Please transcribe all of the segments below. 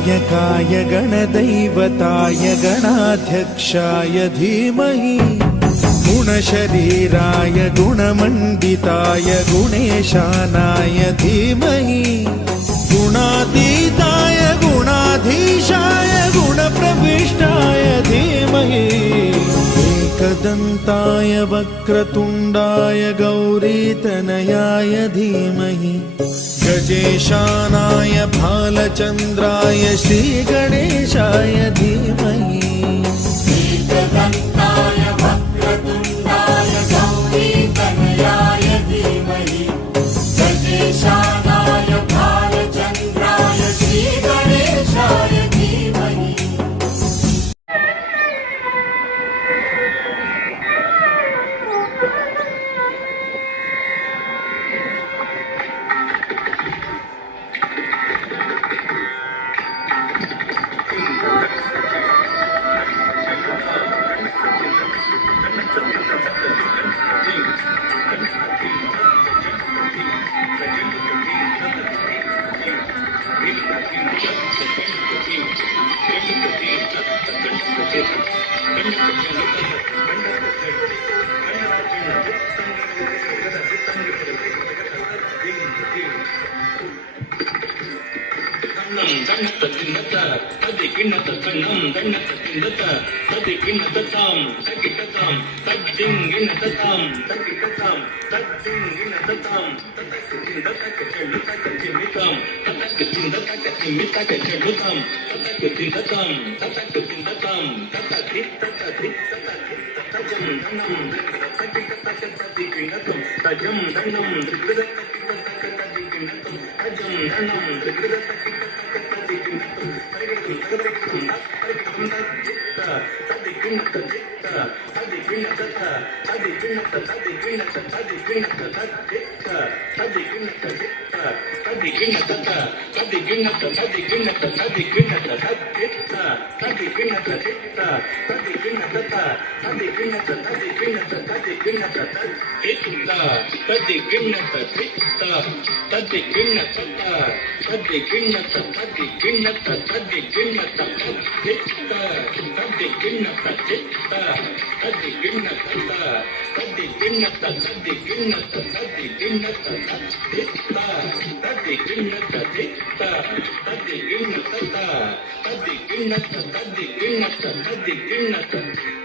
गणनायकाय गणदैवताय गणाध्यक्षाय धीमहि गुणशरीराय गुणमण्डिताय गुणेशानाय धीमहि गुणातीताय गुणाधीशाय गुणप्रविष्टाय धीमहि एकदन्ताय वक्रतुण्डाय गौरीतनयाय धीमहि गजेशानाय भालचन्द्राय श्रीगणेशाय धीमहि एकदन्ताय वक्रतुण्डाय गौरीतनयाय धीमहि गजेशानाय भालचन्द्राय श्रीगणेशाय धीमहि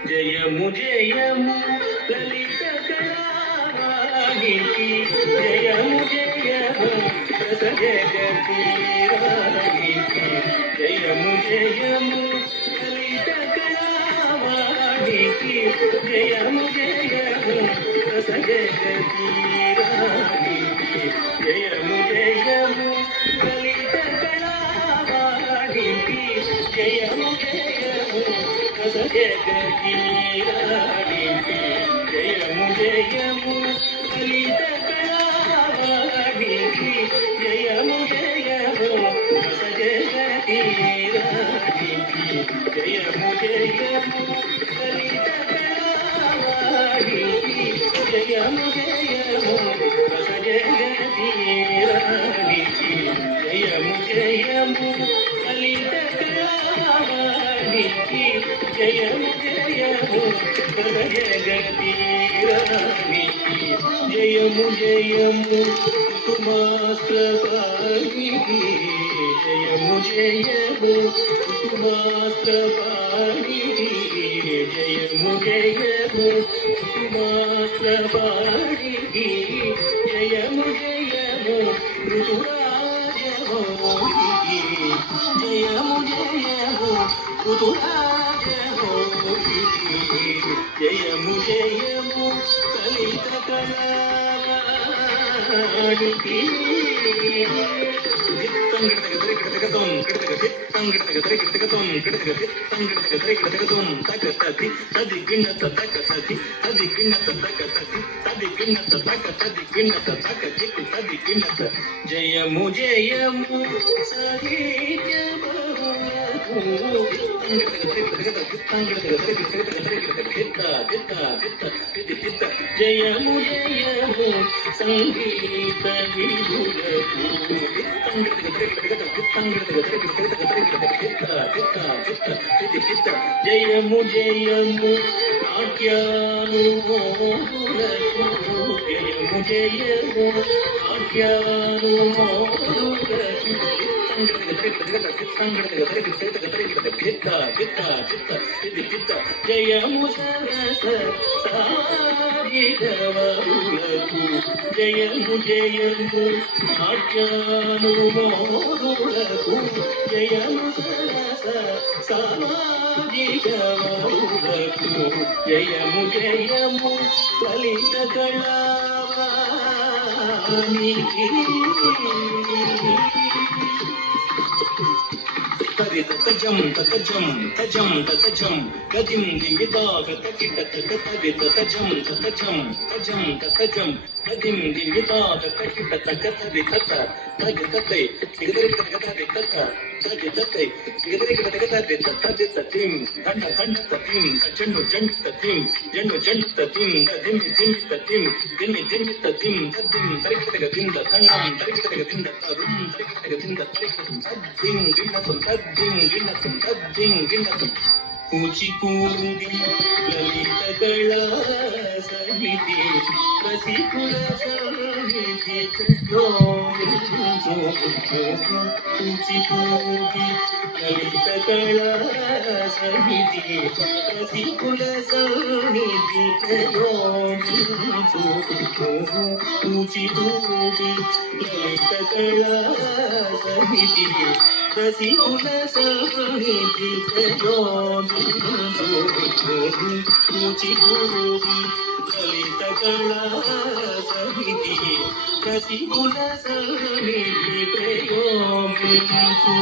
జయము జయము లలిత కళావాణికి జయము జయము రస జగతి రాణికి జయము జయము లలిత కళావాణికి జయము జయము రస జగతి రాణికి జయము జయము లలిత కళావాణికి జయము జయము రస జగతి రాణికి జయము జయము లలిత కళావాణికి జయము జయము రస జగతి రాణికి జయము జయము లలిత కళావాణికి జయము జయము రస జగతి రాణికి జయము జయము లలిత కళావాణికి జయము జయము రస జగతి రాణికి జయము జయము కుసుమాస్త్రపాణికి జయము జయము కుసుమాస్త్రపాణికి జయము జయము కుసుమాస్త్రపాణికి జయము జయము ఋతురాజమౌళికి జయము జయము ఋతురాజమౌళికి జయము జయము లలిత కళావాణికి జయము జయము సాహిత్య జయము జయము సంగీత విభులకు జయము జయము నాట్యానుమోదులకు జయము జయము నాట్యానుమోదులకు జయము సరస సాగిదవరులకు జయము జయము నాట్యానుమోదులకు జయము సరస సాగిదవరులకు జయము జయము లలిత కళావాణికి తజం తజం తజం తజం గదిం దిమిదా గతకిట తగతది తజం తజం తజం తజం గదిం దిమిదా గతకిట తగతది తత తగతై తిగదరి తగతది తత తగతై తిగదరి తగతది తతది తతిం తండ తండ తతిం జన్ను జన్ తతిం జన్ను జన్ తతిం గదిం దిం తతిం దిమి దిం తతిం తదిం తరికిట గదింద తన్నం తరికిట గదింద తరుం తరికిట గదింద తరికిట తదిం గిన్నతం తదిం గిన్నతం తదిం గిన్నతం కూచిపూడి లలిత కళా సమితి రసికుల సమితి కూచిపూడి లలిత కళా సమితి రసికుల సమితి కూచిపూడి లలిత కళా సమితి రసికుల సమితి కూచిపూడి లలిత కళా సమితి రసికుల సమితి ప్రయోగించు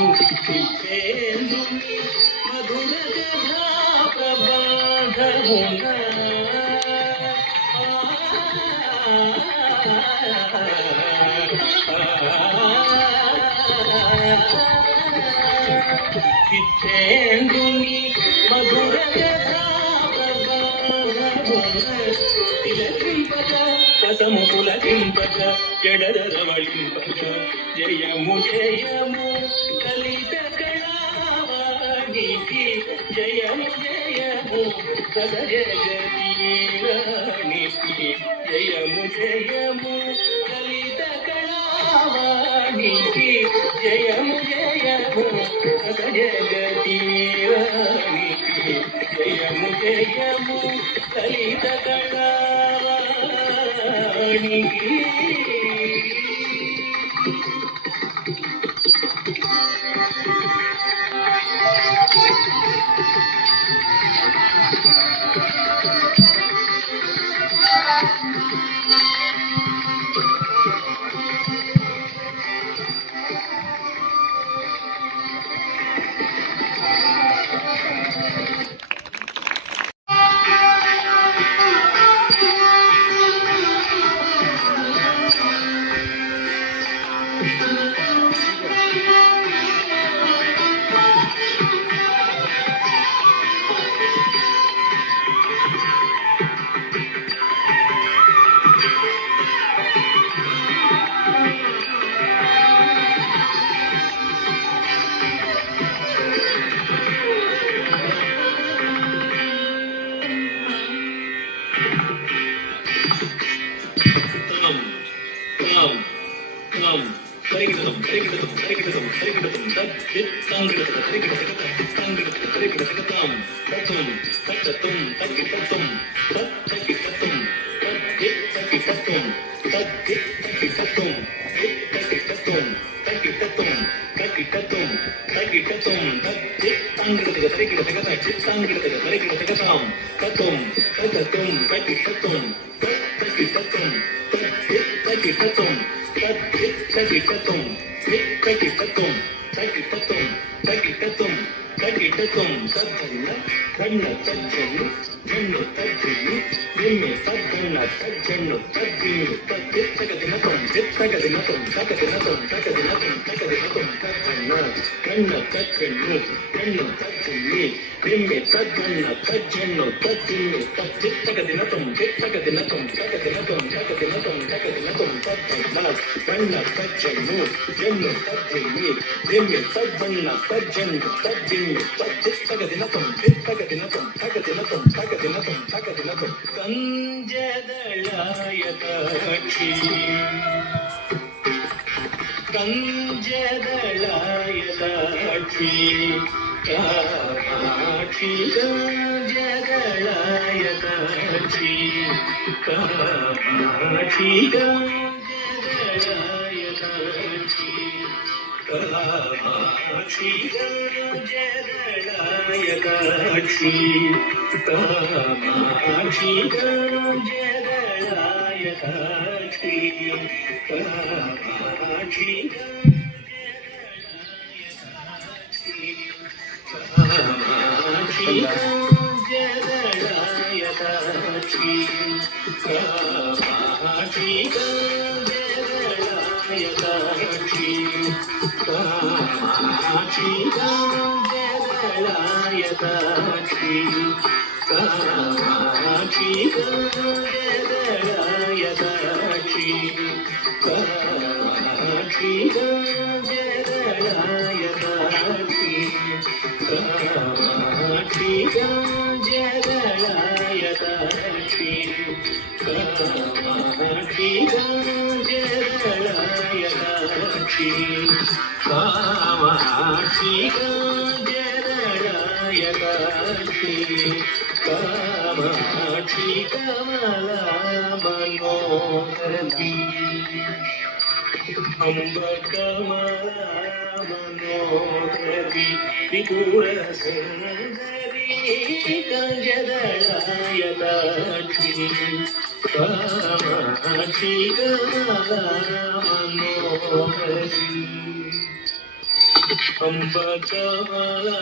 చిత్తేంద్రుని మధుర కథా ప్రబంధమున చిత్తేంద్రుని మధుర కథా ప్రబంధమున తిలకింపక రసము పులకింపక జడరవళింపక జయము జయము లలిత కళావాణికి జయము జయము కథ జగదీరానికి జయము జయము లలిత కళావాణికి జయము జయము కథ జగదీరానికి జయము జయము లలిత కళావాణికి ದಿಮ್ಮಿ ತದ್ದಣ್ಣ ತಜ್ಜಣ್ಣು ತದ್ದಿಮ್ಮಿ ತತ್ತಿತ್ತಗದಿನತಂ ತಿತ್ತಗದಿನತಂ ತಗದಿನತಂ ತಗದಿನತಂ ತಗದಿನತಂ ತದ್ದಣ್ಣ ಕಣ್ಣ ತಜ್ಜಣ್ಣು ಕಣ್ಣು ತದ್ದಿಮ್ಮಿ ದಿಮ್ಮಿ ತದ್ದಣ್ಣ ತಜ್ಜಣ್ಣು ತದ್ದಿಮ್ಮಿ ತತ್ತಿತ್ತಗದಿನತಂ ತಿತ್ತಗದಿನತಂ ತಗದಿನತಂ ತಗದಿನತಂ ತಗದಿನತಂ ತದ್ದಣ್ಣ ಕಣ್ಣ ತಜ್ಜಣ್ಣು ಜಣ್ಣು ತದ್ದಿಮ್ಮಿ ದಿಮ್ಮಿ ತದ್ದಣ್ಣ ತಜ್ಜಣ್ಣು ತದ್ದಿಮ್ಮಿ ತತ್ತಿತ್ತಗದಿನತಂ ತಿತ್ತಗದಿನತಂ ತಗದಿನತಂ ತಗದಿನತಂ ತಗದಿನತಂ ಕಂಜದಳಾಯತಾಕ್ಷಿ ಕಂಜದಳಾಯತಾಕ್ಷಿ ಕಾಮಾಕ್ಷಿ ಕಂಜದಳಾಯತಾಕ್ಷಿ ಕಾಮಾಕ್ಷಿ ಕಂಜದಳಾಯತಾಕ್ಷಿ ಕಾಮಾಕ್ಷಿ ಕಂಜದಳಾಯತಾಕ್ಷಿ ಕಾಮಾಕ್ಷಿ ಕಂಜದಳಾಯತಾಕ್ಷಿ ಕಾಮಾಕ್ಷಿ ಕಾಮಾಕ್ಷಿ ಕಂಜದಳಾಯತಾಕ್ಷಿ ಕಾಮಾಕ್ಷಿ ಕಂಜದಳಾಯತಾಕ್ಷಿ ಕಾಮಾಕ್ಷಿ ಕಂಜದಳಾಯತಾಕ್ಷಿ ಕಾಮಾಕ್ಷಿ ಕಂಜದಳಾಯತಾಕ್ಷಿ ಕಾಮಾಕ್ಷಿ ಕಂಜದಳಾಯತಾಕ್ಷಿ ಕಾಮಾಕ್ಷಿ ಕಂಜದಳಾಯತಾಕ್ಷಿ ಕಾಮಾಕ್ಷಿ ಕಂಜದಳಾಯತಾಕ್ಷಿ ಕಾಮಾಕ್ಷಿ ಕಂಜದಳಾಯತಾಕ್ಷಿ ಕಾಮಾಕ್ಷಿ ಕಮಲಾ ಮನೋಹರಿ ಅಂಬ ಕಮಲಾ ಮನೋಹರಿ ತ್ರಿಪುರ ಸುಂದರಿ ಕಂಜದಳಾಯತಾಕ್ಷಿ ಕಾಮಾಕ್ಷಿ ಕಮಲಾ ಮನೋಹರಿ ಅಂಬ ಕಮಲಾ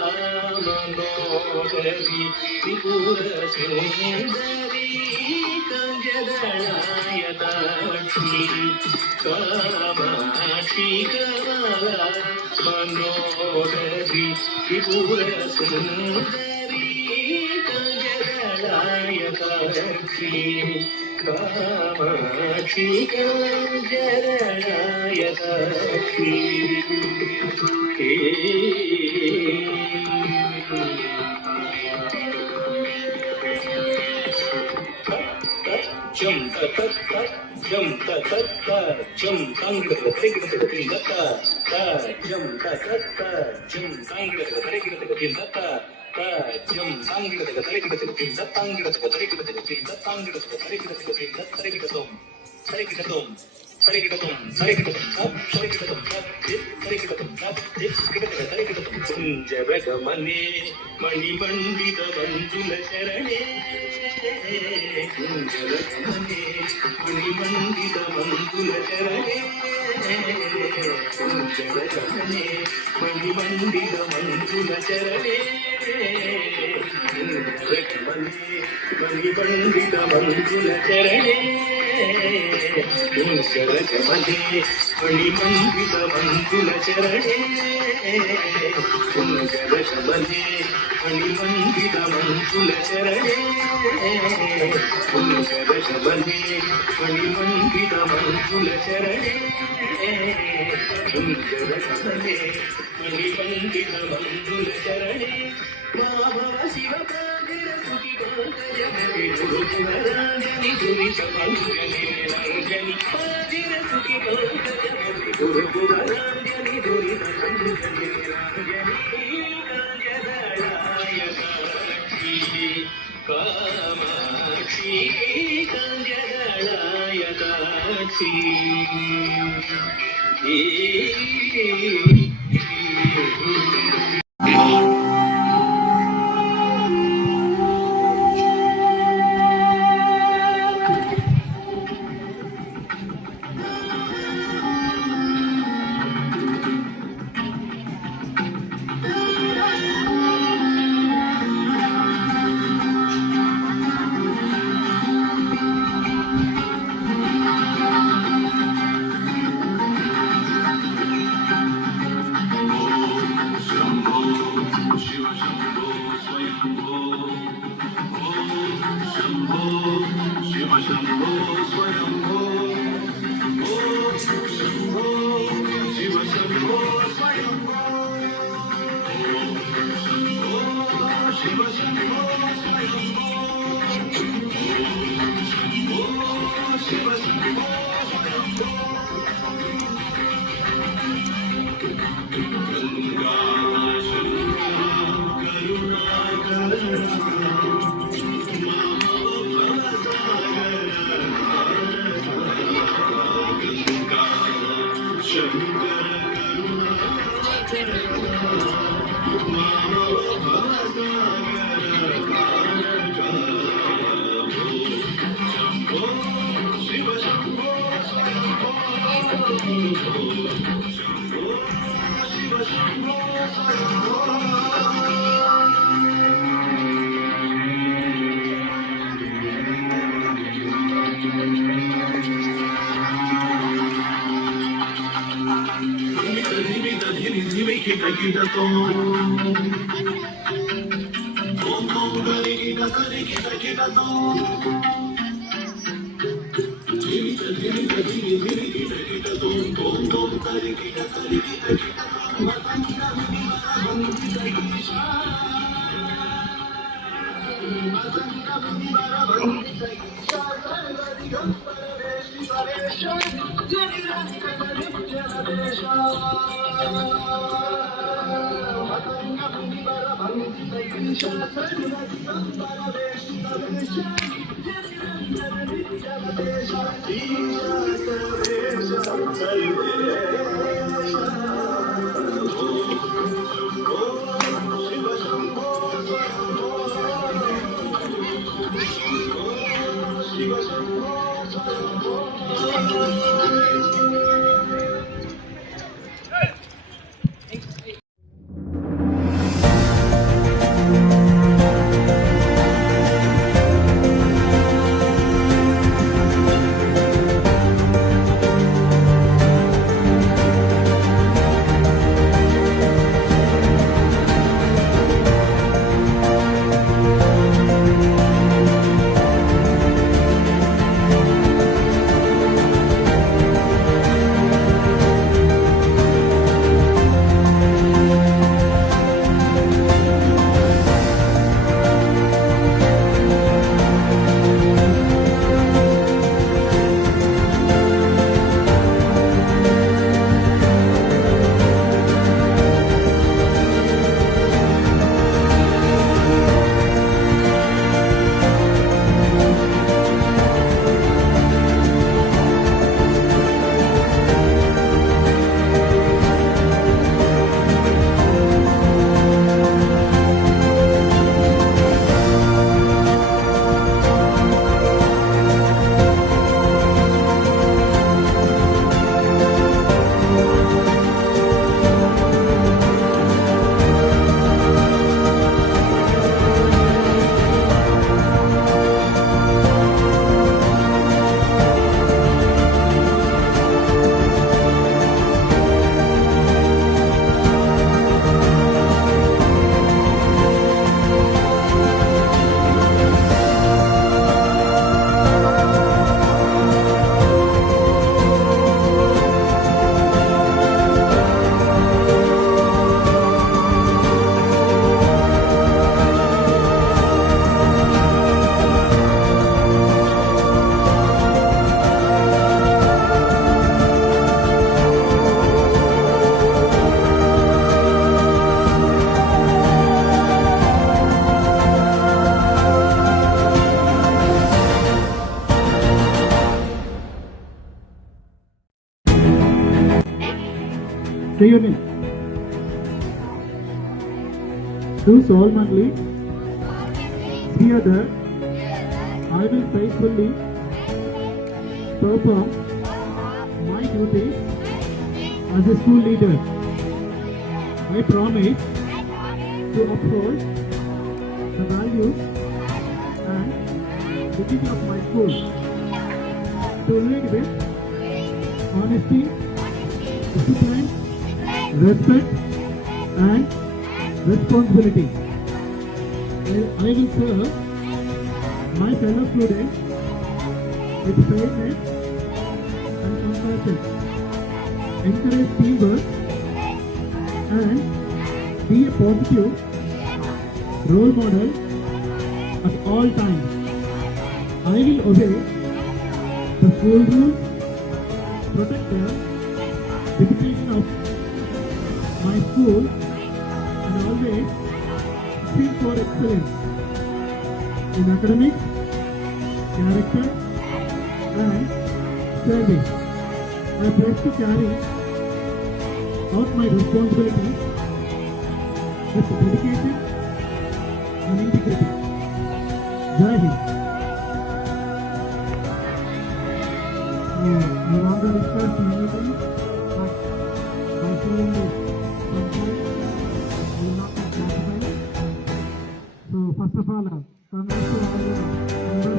ಮನೋಹರಿ ತ್ರಿಪುರ ಸುಂದರಿ ಕಂಜದಳಾಯತಾಕ್ಷಿ ಕಾಮಾಕ್ಷಿ ಕಮಲಾ ಮನೋಹರಿ ತ್ರಿಪುರ ಸುಂದರಿ ಕಂಜದಳಾಯತಾಕ್ಷಿ Kamakshi ಕಂಜದಳಾಯತಾಕ್ಷಿ jum ta ta ta jum ta ta ta jum tangra da tregida da tinda ta jum ta ta ta jum tangra da tregida da tinda ta jum tangra da tregida da tinda tangra da tregida da tinda tangra da tregida da tinda tregida dom tregida dom tregida dom tregida dom tregida dom tregida dom tregida dom kunjabegamane mani mandida bandula sharane kunjabegamane mani mandida bandula sharane kunjabegamane mani mandida bandula sharane kunjabegamane mani mandida bandula sharane kunjabegamane mani mandida bandula sharane kunjabegamane mani mandida bandula sharane kunjabegamane mani mandida bandula sharane kunjabegamane mani mandida bandula sharane Baba Shiva Kadira Suki Kadira Guru Guru Samanjani Ranjani Kadira Suki Kadira Guru Guru Ranjani Guru Samanjani Ranjani Kanjadalaya Say your name. Do solemnly swear that I will faithfully perform my duties as a school leader. I promise to uphold the values and ethics of my school, to lead with honesty, discipline, respect and responsibility. I will serve my fellow students with fairness and compassion, encourage teamwork, and be a positive role model at all times. I will obey the school rules, protect the reputation of my school, and always seek for excellence in academics, character, and service. I pledge to carry out my responsibilities with dedication and integrity. Jai Hind. No longer request anything, but by feeling this concern, I will not be satisfied. So first of all, congrats to all the members